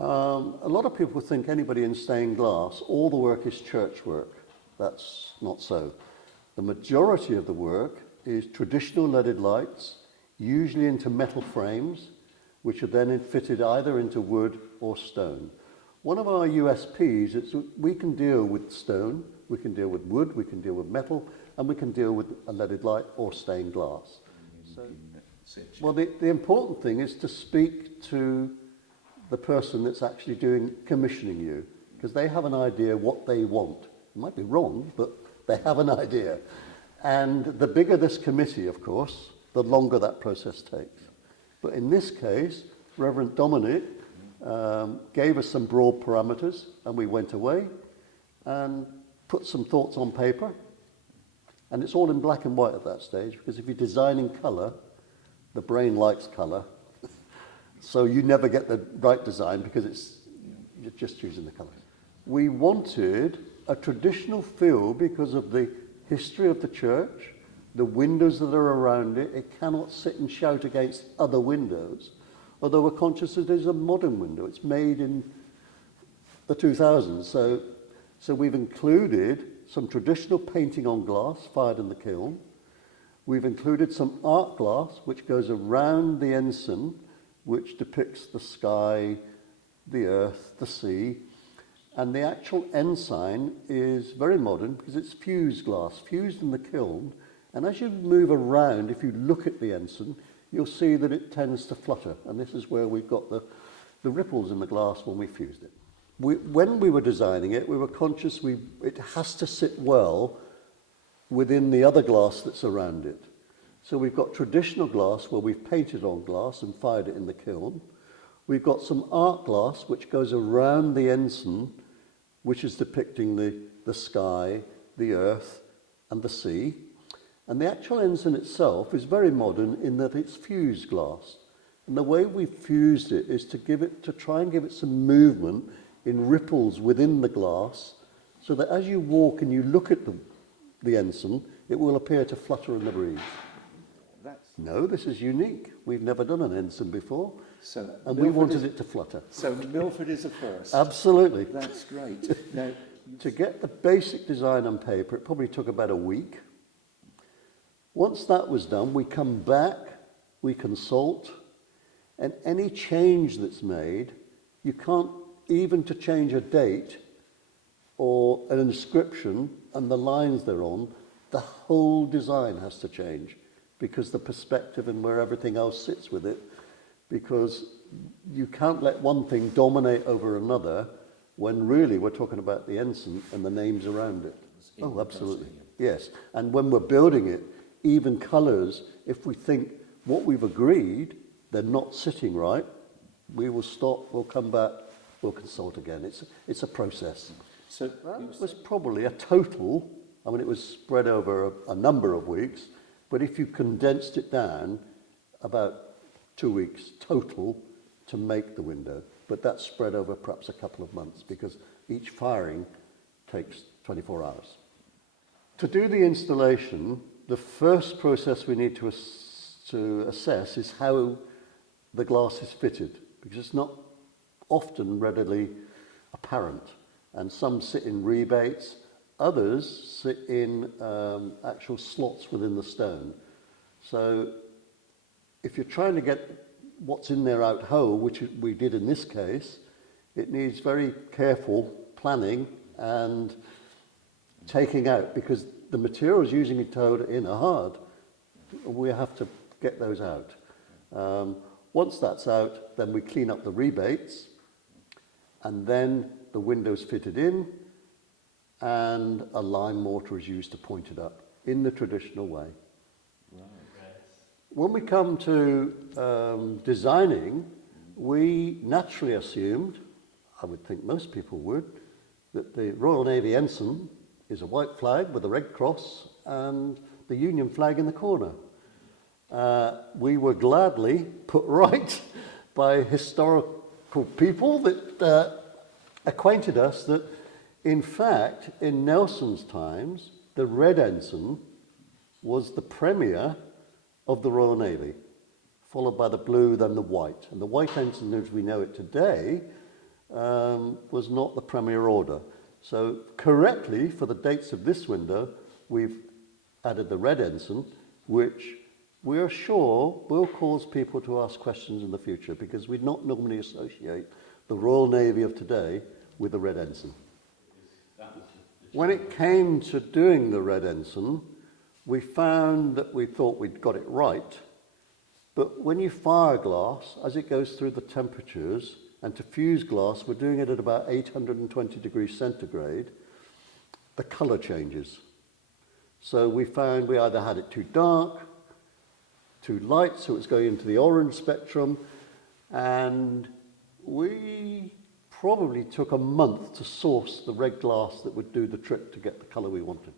A lot of people think anybody in stained glass, all the work is church work. That's not so. The majority of the work is traditional leaded lights, usually into metal frames, which are then fitted either into wood or stone. One of our USPs is we can deal with stone, we can deal with wood, we can deal with metal, and we can deal with a leaded light or stained glass. So, well, the important thing is to speak to the person that's actually commissioning you, because they have an idea what they want. It might be wrong, but they have an idea. And the bigger this committee, of course, the longer that process takes. But in this case, Reverend Dominic gave us some broad parameters, and we went away and put some thoughts on paper. And it's all in black and white at that stage, because if you're designing colour, the brain likes colour. So you never get the right design because you're just choosing the colours. We wanted a traditional feel because of the history of the church, the windows that are around it. It cannot sit and shout against other windows, although we're conscious it is a modern window. It's made in the 2000s. So we've included some traditional painting on glass fired in the kiln. We've included some art glass which goes around the ensign, which depicts the sky, the earth, the sea. And the actual ensign is very modern because it's fused glass, fused in the kiln. And as you move around, if you look at the ensign, you'll see that it tends to flutter. And this is where we've got the ripples in the glass when we fused it. When we were designing it, we were conscious it has to sit well within the other glass that's around it. So we've got traditional glass where we've painted on glass and fired it in the kiln. We've got some art glass which goes around the ensign, which is depicting the sky, the earth, and the sea. And the actual ensign itself is very modern in that it's fused glass. And the way we've fused it is to try and give it some movement in ripples within the glass, so that as you walk and you look at the ensign, it will appear to flutter in the breeze. No, this is unique. We've never done an ensign before, and we wanted it to flutter. So Milford is a first. Absolutely. That's great. Now, to get the basic design on paper, it probably took about a week. Once that was done, we come back, we consult, and any change that's made, you can't, even to change a date or an inscription and the lines they're on, the whole design has to change, because the perspective and where everything else sits with it, because you can't let one thing dominate over another when really we're talking about the ensign and the names around it. Oh, absolutely. Yes. And when we're building it, even colours, if we think what we've agreed, they're not sitting right, we will stop, we'll come back, we'll consult again. It's a process. So that was probably a total, I mean, it was spread over a number of weeks, but if you condensed it down, about 2 weeks total to make the window. But that's spread over perhaps a couple of months, because each firing takes 24 hours. To do the installation, the first process we need to assess is how the glass is fitted, because it's not often readily apparent. And some sit in rebates, others sit in actual slots within the stone. So if you're trying to get what's in there out whole, which we did in this case, it needs very careful planning and taking out, because the materials using it towed in are hard. We have to get those out. Once that's out, then we clean up the rebates, and then the window's fitted in, and a lime mortar is used to point it up in the traditional way. Right. When we come to designing, we naturally assumed, I would think most people would, that the Royal Navy ensign is a white flag with a red cross and the Union flag in the corner. We were gladly put right by historical people that acquainted us that, in fact, in Nelson's times, the red ensign was the premier of the Royal Navy, followed by the blue, then the white. And the white ensign, as we know it today, was not the premier order. So correctly, for the dates of this window, we've added the red ensign, which we are sure will cause people to ask questions in the future, because we'd not normally associate the Royal Navy of today with the red ensign. When it came to doing the red ensign, we found that we thought we'd got it right, but when you fire glass, as it goes through the temperatures, and to fuse glass, we're doing it at about 820 degrees centigrade, the colour changes. So we found we either had it too dark, too light, so it's going into the orange spectrum, and we probably took a month to source the red glass that would do the trick to get the colour we wanted.